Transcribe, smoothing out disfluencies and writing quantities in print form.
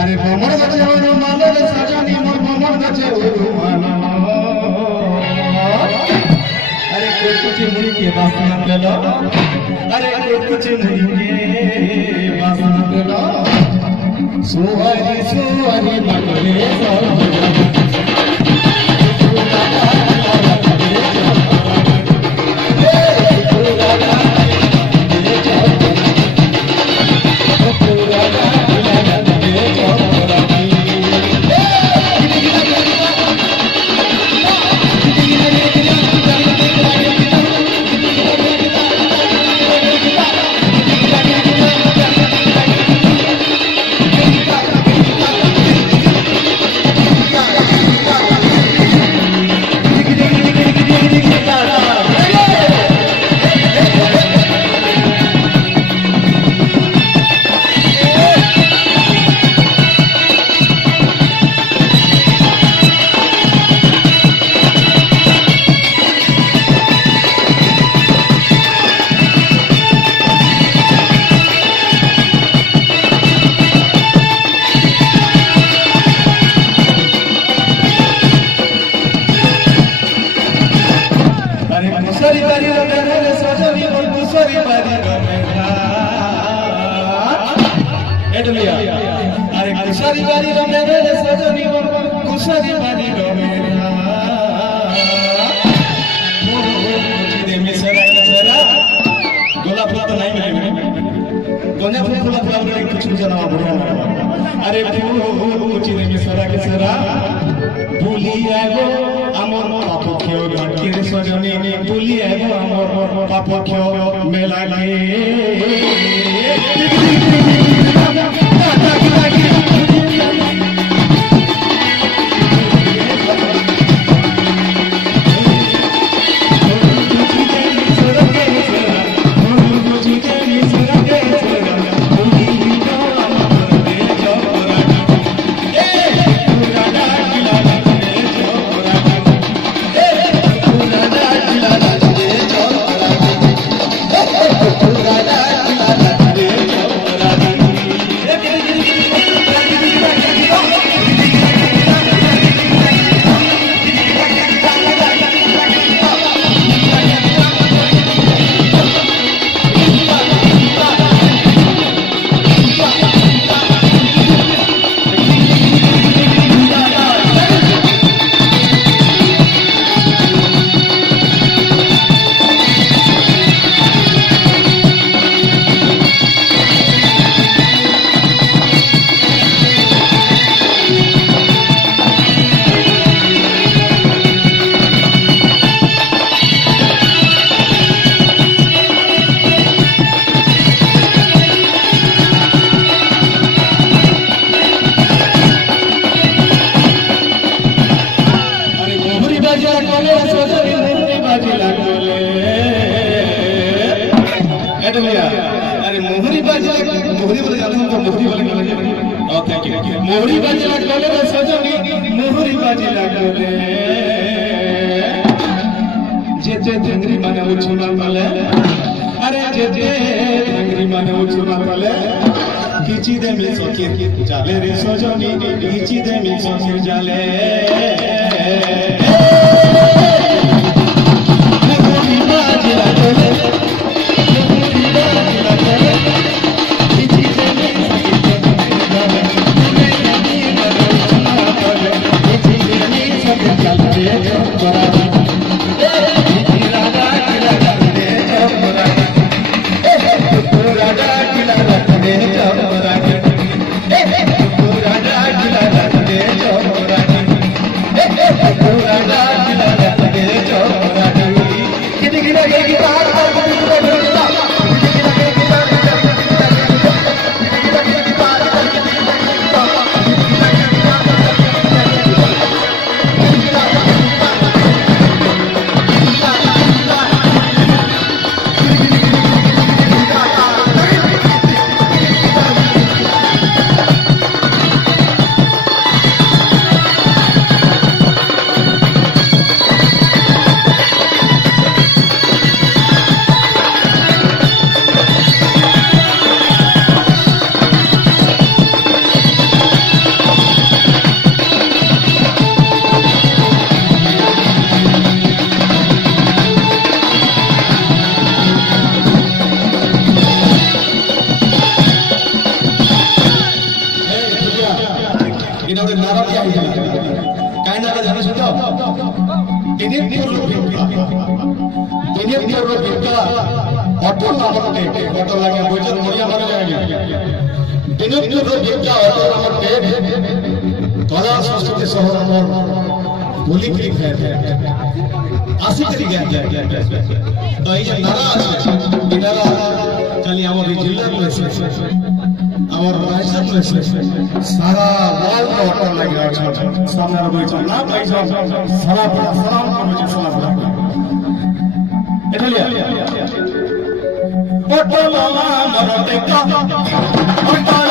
अरे भ्रमण गचे मानव सजनी मोर भ्रमण गचे अरे कुछ मुड़ी के वासना देलो अरे कुछ मुड़ी के वासना देलो सुहारी सुहारी लगले सब कुसरी बारी रे सजनी मोर कुसरी बारी एडलिया अरे कुसरी बारी रे सजनी मोर कुसरी बारी दे मिसरा मिसरा गोलाप फूल तो नहीं मिले गोंजा फूल फूल कुछ जना बढ़िया अरे फूल कुछ दे मिसरा मिसरा भूलिया गो आमर पापक्ष घाटिर सजनी भूलिया गो आमर पापक्ष मेला अरे मोहरी बाजे मोहरी बोले जाते हैं तो मोहरी बोले गले ओह थैंक यू मोहरी बाजे गले सजनी मोहरी बाजे गले जे जे ढंगरी माने उछुना तले अरे जे जे ढंगरी माने उछुना तले किछि दे मी सखीर जाले रे सजनी किछि दे मी सखीर जाले मोहरी बाजे गले জানা জানিস তো দিনের বিদ্যা অটল আমাকে অটল লাগে বইটার মরিয়া মানে লাগে দিনের বিদ্যা অটল আমাকে কলা সংস্কৃতি শহর আমার বলি করি খায় আসি করি তো এই যে নারা আছে এনারা খালি আমার এই জেলার রয়েছে আমার রাজ্যের রয়েছে সারা ওয়ার্ল্ড অটল লাগে আছে সামনে আর বইছে না ভাই সারা পড়া সালাম করছে সালা পড়া এটা লিয়া অটল আমার দেখা অটল